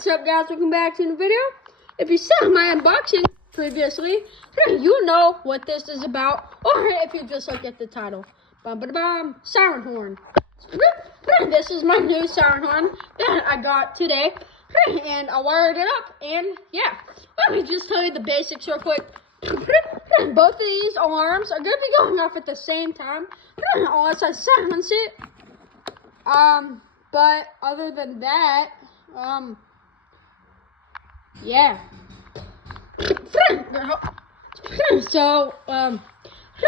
What's up, guys? Welcome back to the video. If you saw my unboxing previously, you know what this is about, or if you just look at the title. Siren horn. This is my new siren horn that I got today, and I wired it up, and yeah. Let me just tell you the basics real quick. Both of these alarms are going to be going off at the same time, unless I silence it. But other than that, yeah. So,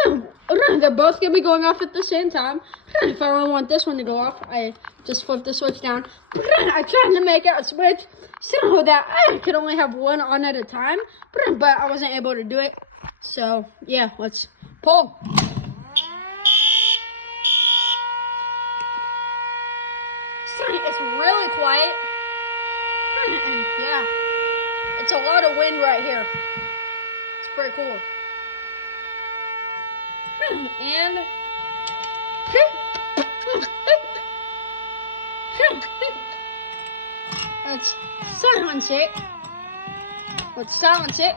they're both going to be going off at the same time. If I really want this one to go off, I just flip the switch down. I tried to make it a switch so that I could only have one on at a time, but I wasn't able to do it. So, yeah, let's pull. It's really quiet. And yeah, it's a lot of wind right here. It's pretty cool. And let's silence it.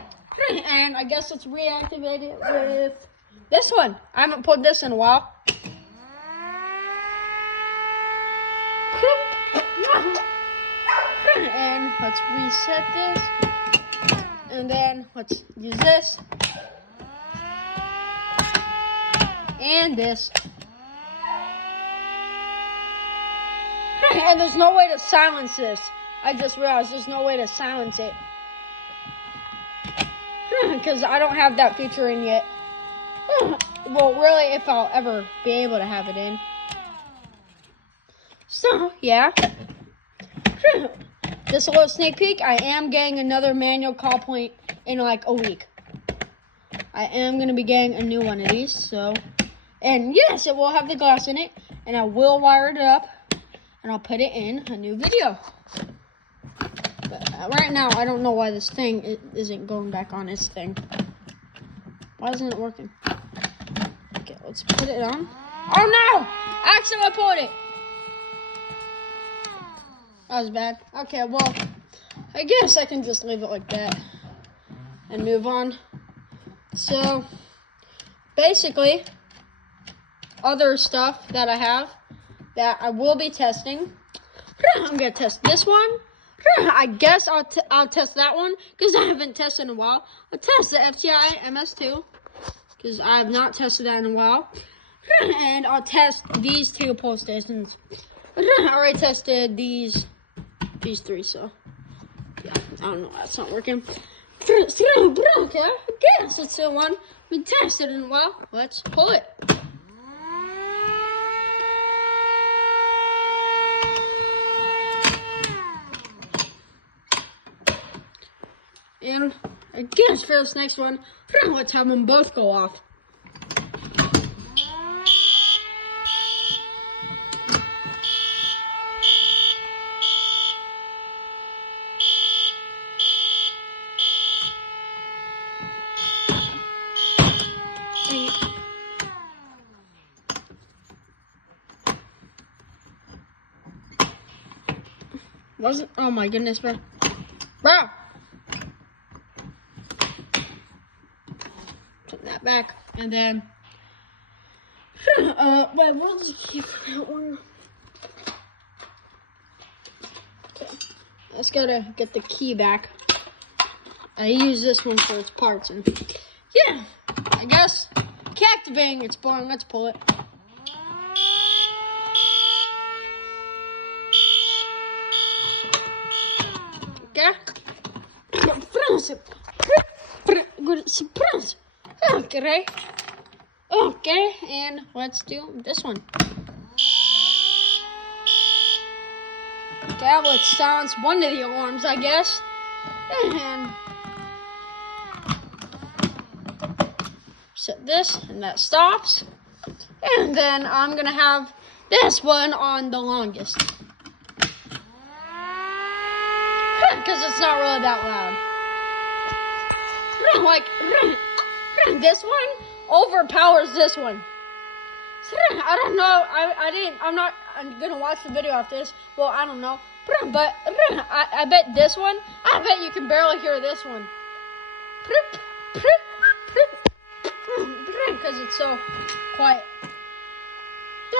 And I guess let's reactivate it with this one. I haven't pulled this in a while. And let's reset this. And then let's use this. And this. And there's no way to silence this. I just realized there's no way to silence it. Because I don't have that feature in yet. Well, really, if I'll ever be able to have it in. So, yeah. Just a little sneak peek. I am getting another manual call point in like a week. I am going to be getting a new one of these. So, and yes, it will have the glass in it. And I will wire it up. And I'll put it in a new video. But right now, I don't know why this thing isn't going back on its thing. Why isn't it working? Okay, let's put it on. Oh no! I accidentally pulled it. That was bad. Okay, well, I guess I can just leave it like that and move on. So, basically, other stuff that I have that I will be testing. I'm going to test this one. I guess I'll test that one because I haven't tested in a while. I'll test the FTI MS2 because I have not tested that in a while. And I'll test these two pole stations. I already tested these three, so yeah, I don't know why it's not working. Okay, I guess it's the one we tested in a while. Let's pull it. And I guess for this next one, let's have them both go off. Wasn't? Oh my goodness, bro. Put that back, and then we'll just keep that one. Okay, I just gotta get the key back. I use this one for its parts, and yeah, I guess captivating. It's boring. Let's pull it. Okay. Okay, and let's do this one. Okay, let's silence one of the alarms, I guess. And set this, and that stops. And then I'm gonna have this one on the longest. Because it's not really that loud. Like, this one overpowers this one. I don't know. I'm gonna watch the video after this. Well, I don't know. But I bet this one, I bet you can barely hear this one. Because it's so quiet.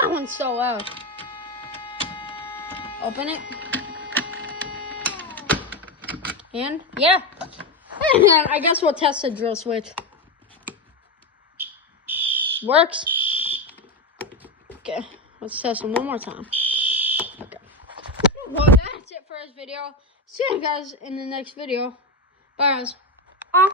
That one's so loud. Open it. And, yeah. And I guess we'll test the drill switch. Works. Okay, let's test it one more time. Okay. Well, that's it for this video. See you guys in the next video. Bye, guys.